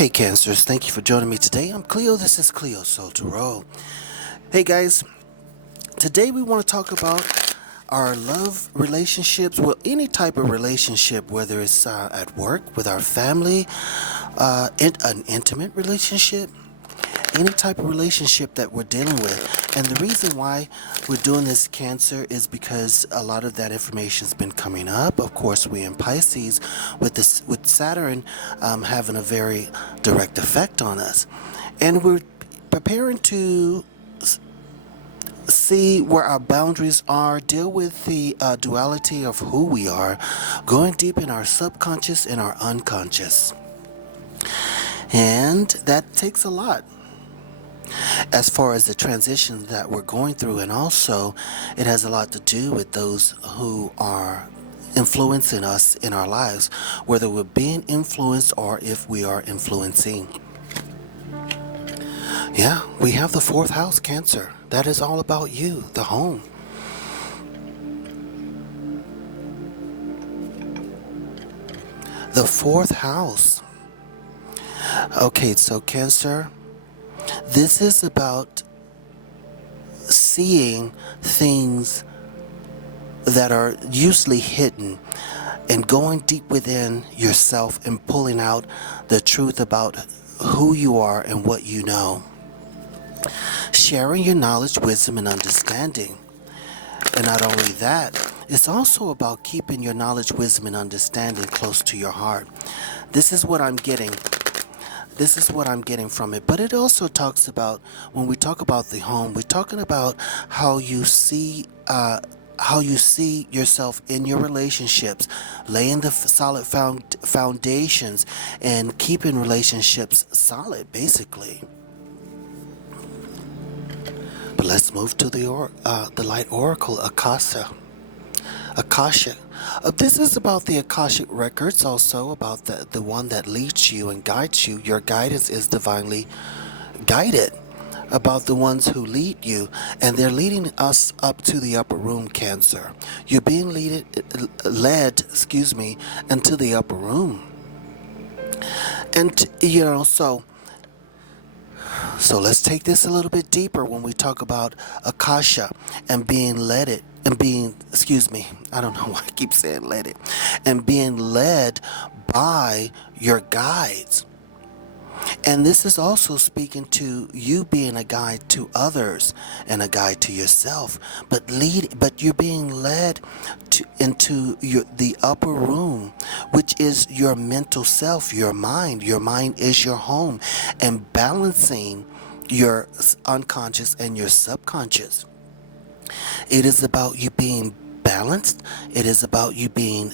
Hey Cancers, thank you for joining me today. I'm Cleo, this is CleoSoulTarot. Hey guys, today we want to talk about our love relationships, well any type of relationship, whether it's at work, with our family, an intimate relationship, any type of relationship that we're dealing with. And the reason why we're doing this Cancer is because a lot of that information has been coming up. Of course, we're in Pisces with Saturn having a very direct effect on us, and we're preparing to see where our boundaries are, deal with the duality of who we are, going deep in our subconscious and our unconscious. And that takes a lot as far as the transition that we're going through, and also it has a lot to do with those who are influencing us in our lives, whether we're being influenced or if we are influencing. Yeah, we have the fourth house, Cancer. That is all about you, the home. The fourth house. Okay, so Cancer, this is about seeing things that are usually hidden and going deep within yourself and pulling out the truth about who you are and what you know. Sharing your knowledge, wisdom, and understanding. And not only that, it's also about keeping your knowledge, wisdom, and understanding close to your heart. This is what I'm getting. This is what I'm getting from it. But it also talks about, when we talk about the home, we're talking about how you see yourself in your relationships, laying the solid foundations and keeping relationships solid, basically. But let's move to the light oracle, Akasha. This is about the Akashic records, also about the one that leads you and guides you. Your guidance is divinely guided, about the ones who lead you, and they're leading us up to the upper room, Cancer. You're being led, into the upper room. And, so let's take this a little bit deeper when we talk about Akasha and being I don't know why I keep saying led it, and being led by your guides. And this is also speaking to you being a guide to others and a guide to yourself. But you're being led into the upper room, which is your mental self, your mind. Your mind is your home, and balancing your unconscious and your subconscious. It is about you being balanced. It is about you being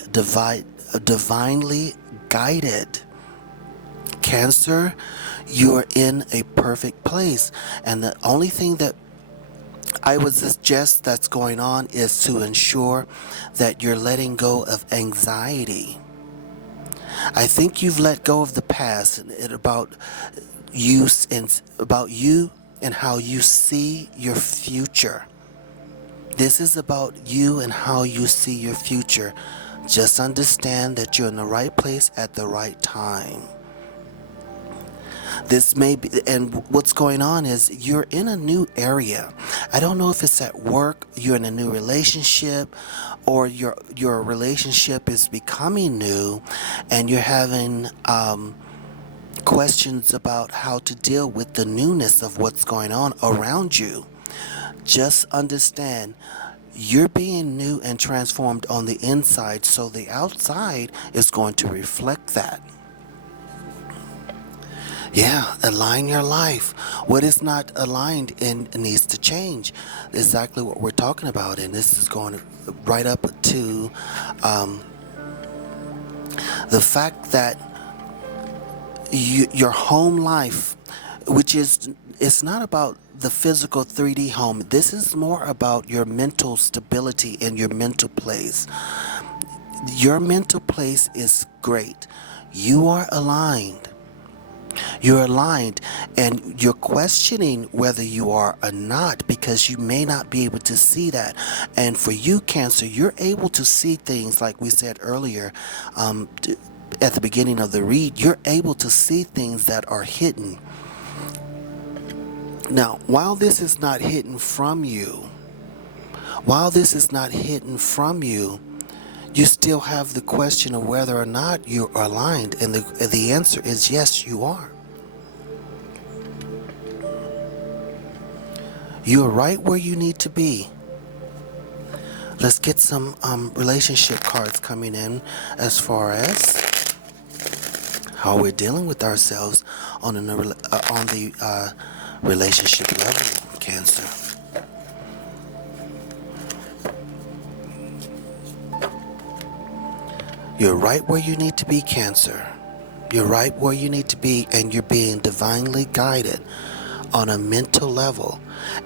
divinely guided. Cancer, you're in a perfect place, and the only thing that I would suggest that's going on is to ensure that you're letting go of anxiety. I think you've let go of the past and about you and how you see your future. This is about you and how you see your future. Just understand that you're in the right place at the right time. This may be, and what's going on is you're in a new area. I don't know if it's at work, you're in a new relationship, or your relationship is becoming new, and you're having questions about how to deal with the newness of what's going on around you. Just understand, you're being new and transformed on the inside, so the outside is going to reflect that. Yeah, align your life. What is not aligned and needs to change. Exactly what we're talking about. And this is going right up to the fact that your home life, which is, it's not about the physical 3D home. This is more about your mental stability and your mental place. Your mental place is great. You are aligned. You're aligned, and you're questioning whether you are or not, because you may not be able to see that. And for you, Cancer, you're able to see things, like we said earlier, at the beginning of the read, you're able to see things that are hidden. Now, while this is not hidden from you, you still have the question of whether or not you're aligned, and the answer is yes, you are. You're right where you need to be. Let's get some relationship cards coming in as far as how we're dealing with ourselves on the relationship level, Cancer. You're right where you need to be, Cancer. You're right where you need to be, and you're being divinely guided on a mental level.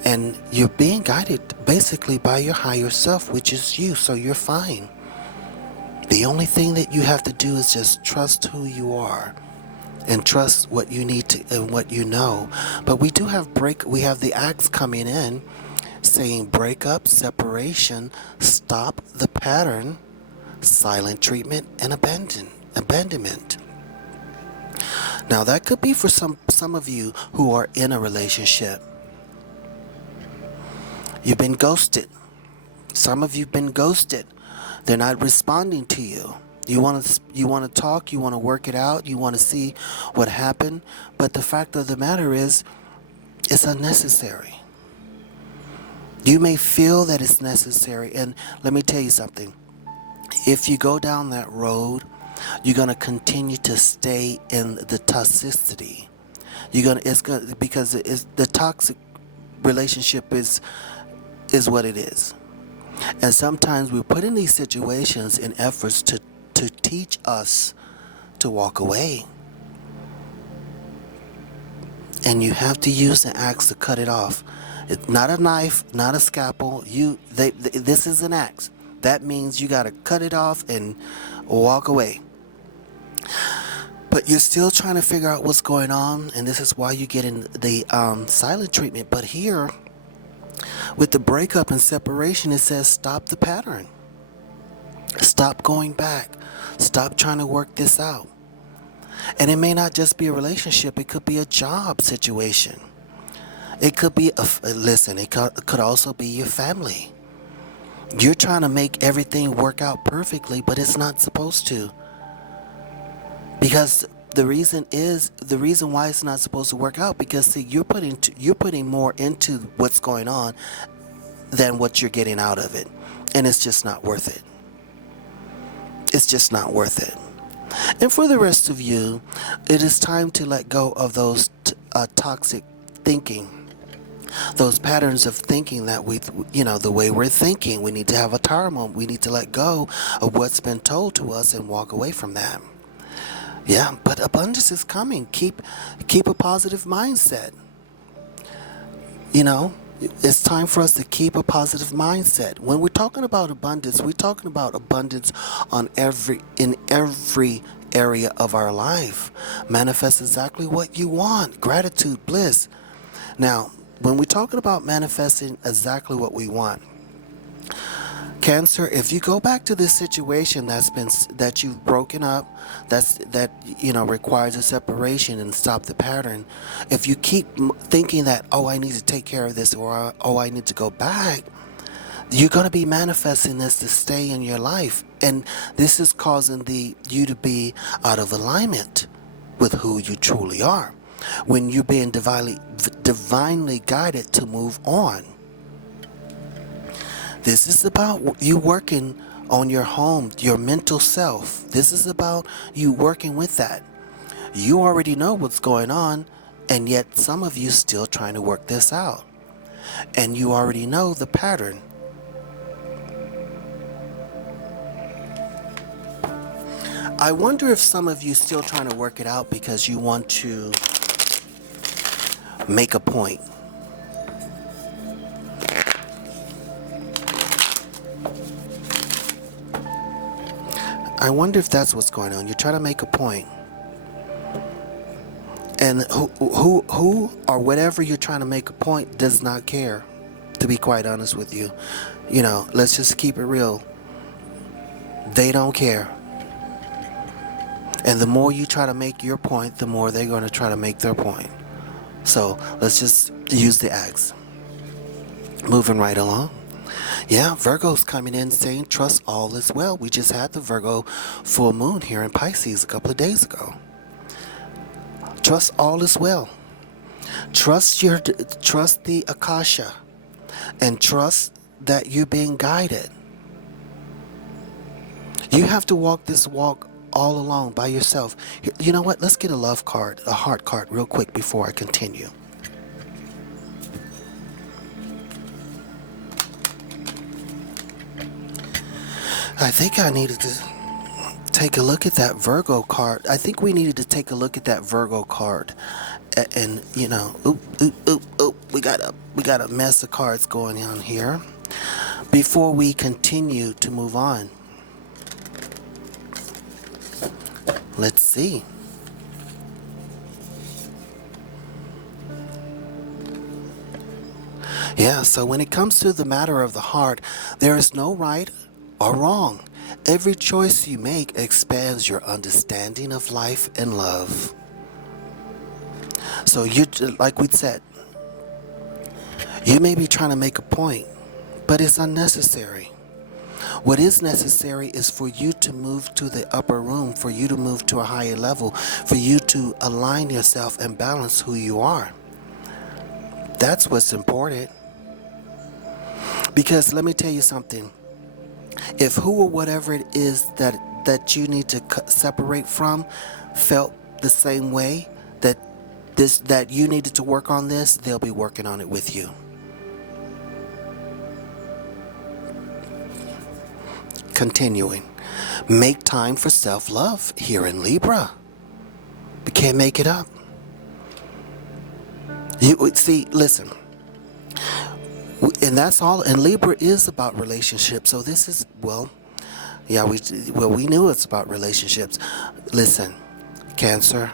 And you're being guided basically by your higher self, which is you, so you're fine. The only thing that you have to do is just trust who you are and trust what you need to and what you know. But we do have the acts coming in saying breakup, separation, stop the pattern, silent treatment, and abandonment. Now that could be for some of you who are in a relationship. You've been ghosted. Some of you've been ghosted. They're not responding to you. You want to talk, you want to work it out, you want to see what happened, but the fact of the matter is it's unnecessary. You may feel that it's necessary, and let me tell you something. If you go down that road, you're going to continue to stay in the toxicity. Because the toxic relationship is what it is. And sometimes we're put in these situations in efforts to teach us to walk away. And you have to use an axe to cut it off. It's not a knife, not a scalpel. This is an axe. That means you got to cut it off and walk away. But you're still trying to figure out what's going on, and this is why you get in the silent treatment. But here, with the breakup and separation, it says stop the pattern. Stop going back. Stop trying to work this out. And it may not just be a relationship. It could be a job situation. It could be, it could also be your family. You're trying to make everything work out perfectly, but it's not supposed to. Because the reason why it's not supposed to work out, because see, you're putting more into what's going on than what you're getting out of it. And it's just not worth it. It's just not worth it. And for the rest of you, it is time to let go of those toxic thinking, those patterns of thinking that the way we're thinking. We need to have a tower moment. We need to let go of what's been told to us and walk away from that. Yeah, but abundance is coming. Keep a positive mindset. It's time for us to keep a positive mindset. When we're talking about abundance, we're talking about abundance in every area of our life. Manifest exactly what you want. Gratitude, bliss. Now, when we're talking about manifesting exactly what we want, Cancer, if you go back to this situation that you've broken up, that requires a separation and stop the pattern. If you keep thinking that, oh, I need to take care of this, or oh, I need to go back, you're going to be manifesting this to stay in your life, and this is causing you to be out of alignment with who you truly are. When you're being divinely guided to move on. This is about you working on your home, your mental self. This is about you working with that. You already know what's going on, and yet some of you still trying to work this out. And you already know the pattern. I wonder if some of you still trying to work it out because you want to make a point. I wonder if that's what's going on. You're trying to make a point. And who or whatever you're trying to make a point does not care, to be quite honest with you. Let's just keep it real. They don't care. And the more you try to make your point, the more they're going to try to make their point. So let's just use the axe. Moving right along. Yeah, Virgo's coming in saying trust all is well. We just had the Virgo full moon here in Pisces a couple of days ago. Trust all is well. Trust the Akasha, and trust that you're being guided. You have to walk this walk all alone by yourself. You know what? Let's get a love card, a heart card real quick before I continue. I think I needed to take a look at that Virgo card. I think we needed to take a look at that Virgo card. And you know, we got a mess of cards going on here. Before we continue to move on, let's see. Yeah, so when it comes to the matter of the heart, there is no right or wrong. Every choice you make expands your understanding of life and love. So you, like we said, you may be trying to make a point, but it's unnecessary. What is necessary is for you to move to the upper room, for you to move to a higher level, for you to align yourself and balance who you are. That's what's important. Because let me tell you something. If who or whatever it is that you need to separate from felt the same way, that you needed to work on this, they'll be working on it with you. Continuing. Make time for self-love here in Libra. You can't make it up. You see, listen. And that's all. And Libra is about relationships. So this is, we knew it's about relationships. Listen, Cancer,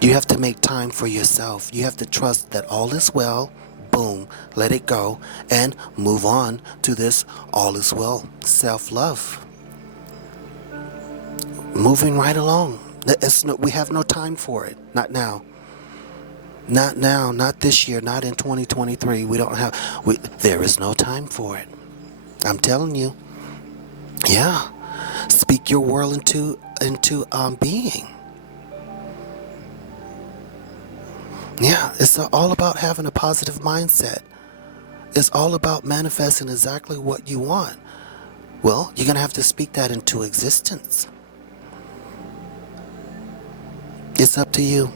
you have to make time for yourself. You have to trust that all is well. Boom, let it go and move on to this all is well self-love. Moving right along. We have no time for it. Not now. Not now, not this year, not in 2023. There is no time for it. I'm telling you. Yeah. Speak your world into being. Yeah, it's all about having a positive mindset. It's all about manifesting exactly what you want. Well, you're going to have to speak that into existence. It's up to you.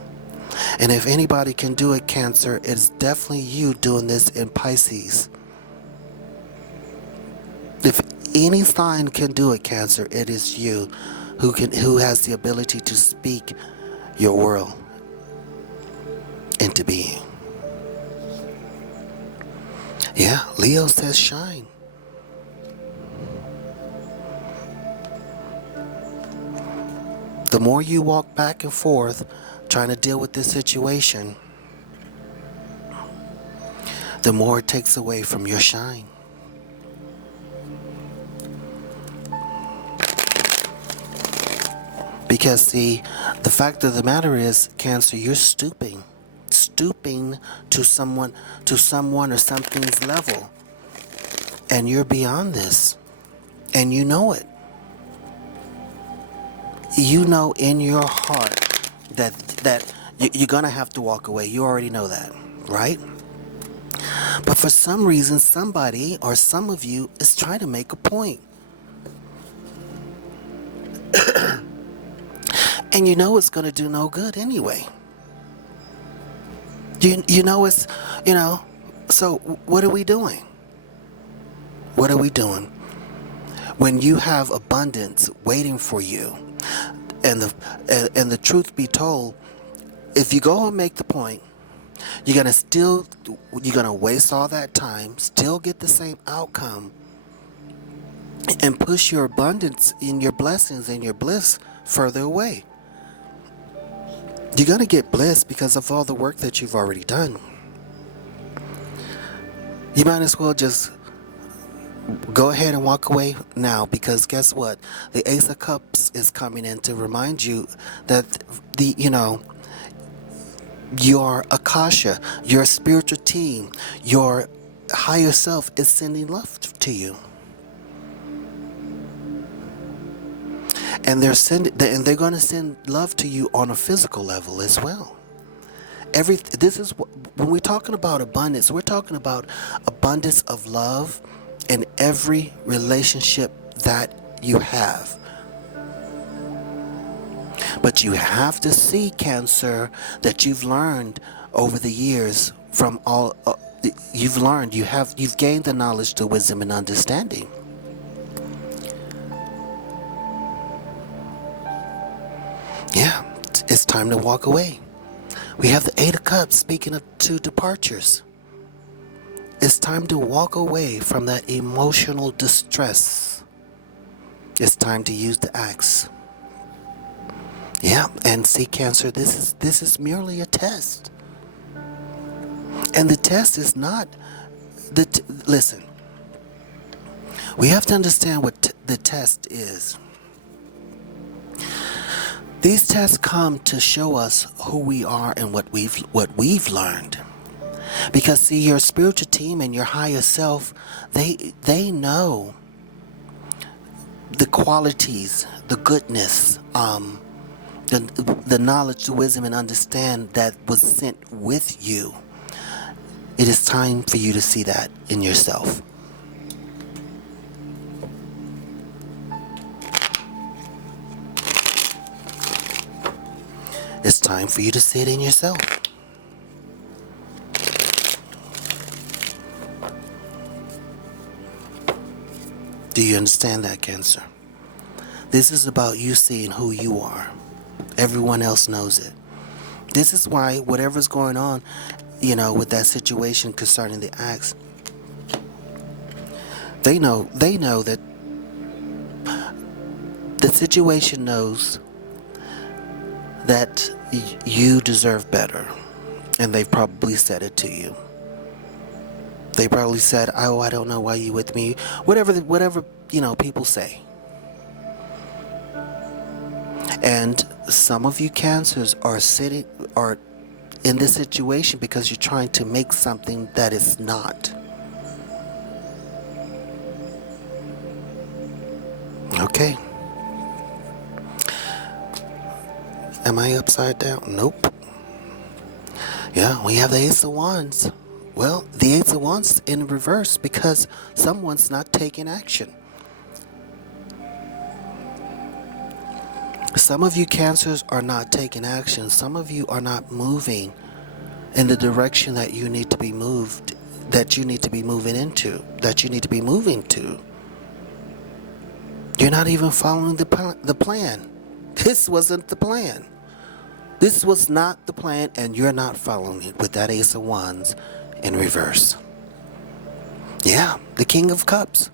And if anybody can do it, Cancer, it's definitely you doing this in Pisces. If any sign can do it, Cancer, it is you who has the ability to speak your world into being. Yeah, Leo says shine. The more you walk back and forth trying to deal with this situation, the more it takes away from your shine. Because see, the fact of the matter is, Cancer, you're stooping to someone or something's level, and you're beyond this, and you know it. You know in your heart that you're gonna have to walk away. You already know that, right? But for some reason, somebody or some of you is trying to make a point. And you know it's gonna do no good anyway. You know it's, so what are we doing? What are we doing? When you have abundance waiting for you, and the truth be told, if you go and make the point, you're gonna waste all that time, still get the same outcome, and push your abundance in your blessings and your bliss further away. You're gonna get bliss because of all the work that you've already done. You might as well just Go ahead and walk away now, because guess what? The Ace of Cups is coming in to remind you that your Akasha, your spiritual team, your higher self is sending love to you. And they're going to send love to you on a physical level as well. When we're talking about abundance, we're talking about abundance of love in every relationship that you have. But you have to see, Cancer, that you've learned over the years from all you've gained the knowledge, the wisdom, and understanding. Yeah, it's time to walk away. We have the Eight of Cups speaking of two departures. It's time to walk away from that emotional distress. It's time to use the axe. Yeah, and see, Cancer, this is merely a test. And the test is not listen. We have to understand what the test is. These tests come to show us who we are and what we've learned. Because see, your spiritual team and your higher self, they know the qualities, the goodness, the knowledge, the wisdom, and understand that was sent with you. It is time for you to see that in yourself. It's time for you to see it in yourself. Do you understand that, Cancer? This is about you seeing who you are. Everyone else knows it. This is why whatever's going on, with that situation concerning the axe, they know that the situation knows that you deserve better. And they've probably said it to you. They probably said, "Oh, I don't know why you with me." Whatever people say. And some of you Cancers are in this situation because you're trying to make something that is not. Okay. Am I upside down? Nope. Yeah, we have the Ace of Wands. Well, the Ace of Wands in reverse because someone's not taking action. Some of you Cancers are not taking action. Some of you are not moving in the direction that you need to be moved, that you need to be moving into, that you need to be moving to. You're not even following the plan. This wasn't the plan. This was not the plan, and you're not following it with that Ace of Wands in reverse. Yeah, the King of Cups.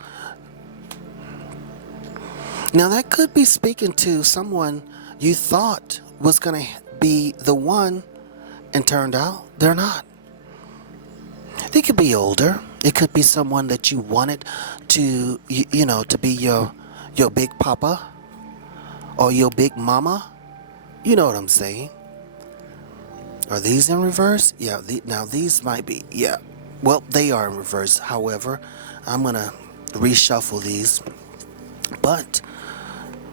Now that could be speaking to someone you thought was going to be the one, and turned out they're not. They could be older. It could be someone that you wanted to, to be your big papa or your big mama. You know what I'm saying? Are these in reverse? Yeah, now these might be. Yeah, well, they are in reverse. However, I'm going to reshuffle these. But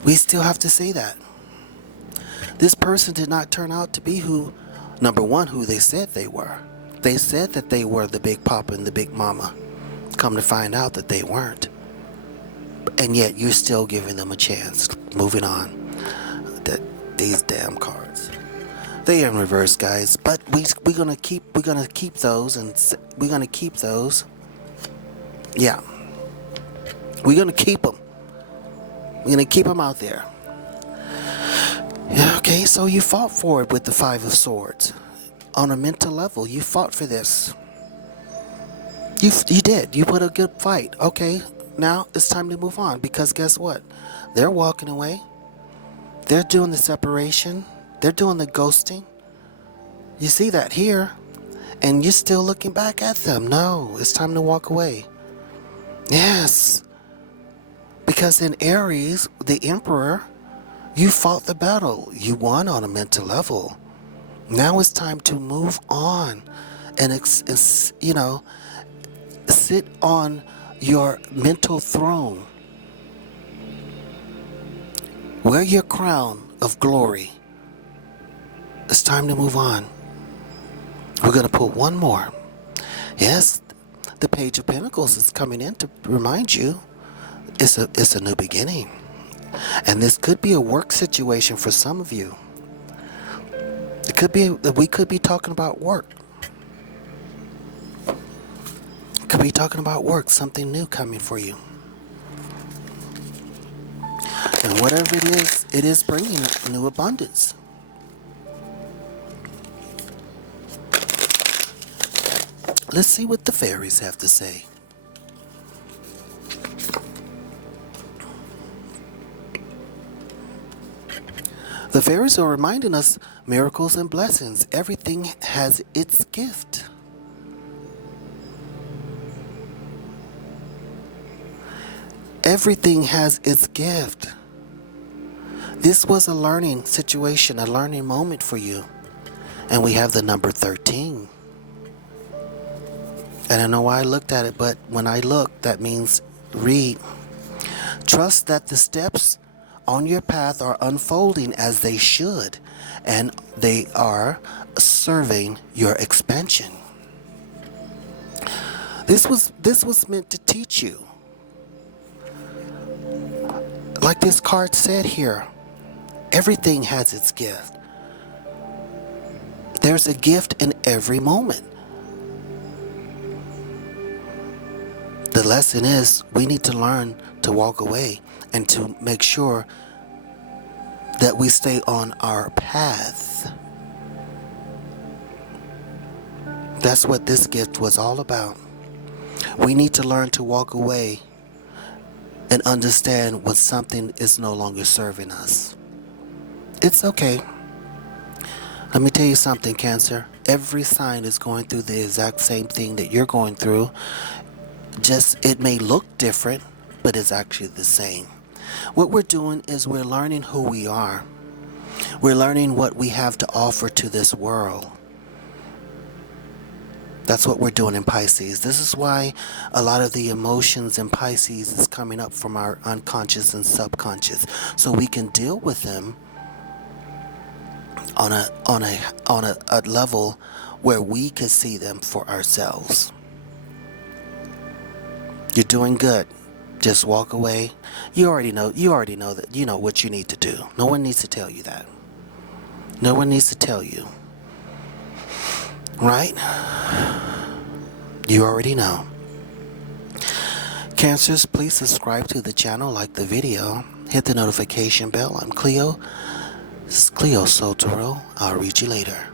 we still have to say that. This person did not turn out to be who they said they were. They said that they were the big papa and the big mama. Come to find out that they weren't. And yet you're still giving them a chance. Moving on. These damn cards. They are in reverse, guys. But we're gonna keep those, and we're gonna keep those. Yeah. We're gonna keep them. We're gonna keep them out there. Yeah, okay, so you fought for it with the Five of Swords. On a mental level, you fought for this. You did. You put a good fight. Okay, now it's time to move on, because guess what? They're walking away. They're doing the separation. They're doing the ghosting. You see that here, and you're still looking back at them. No, it's time to walk away. Yes. Because in Aries, the Emperor, you fought the battle. You won on a mental level. Now it's time to move on and, sit on your mental throne. Wear your crown of glory. It's time to move on. We're going to put one more. Yes, the Page of Pentacles is coming in to remind you it's a new beginning. And this could be a work situation for some of you. We could be talking about work. Could be talking about work, something new coming for you. And whatever it is bringing a new abundance. Let's see what the fairies have to say. The fairies are reminding us miracles and blessings. Everything has its gift. Everything has its gift. This was a learning situation, a learning moment for you. And we have the number 13. And I don't know why I looked at it, but when I look, that means read. Trust that the steps on your path are unfolding as they should, and they are serving your expansion. This was meant to teach you. Like this card said here, everything has its gift. There's a gift in every moment. The lesson is we need to learn to walk away and to make sure that we stay on our path. That's what this gift was all about. We need to learn to walk away and understand when something is no longer serving us. It's okay. Let me tell you something, Cancer. Every sign is going through the exact same thing that you're going through. Just, it may look different, but it's actually the same. What we're doing is we're learning who we are. We're learning what we have to offer to this world. That's what we're doing in Pisces. This is why a lot of the emotions in Pisces is coming up from our unconscious and subconscious, so we can deal with them on a level where we can see them for ourselves. You're doing good. Just walk away. You already know that you know what you need to do. No one needs to tell you that. No one needs to tell you. Right? You already know. Cancers, please subscribe to the channel, like the video, hit the notification bell. I'm Cleo. This is CleoSoulTarot. I'll read you later.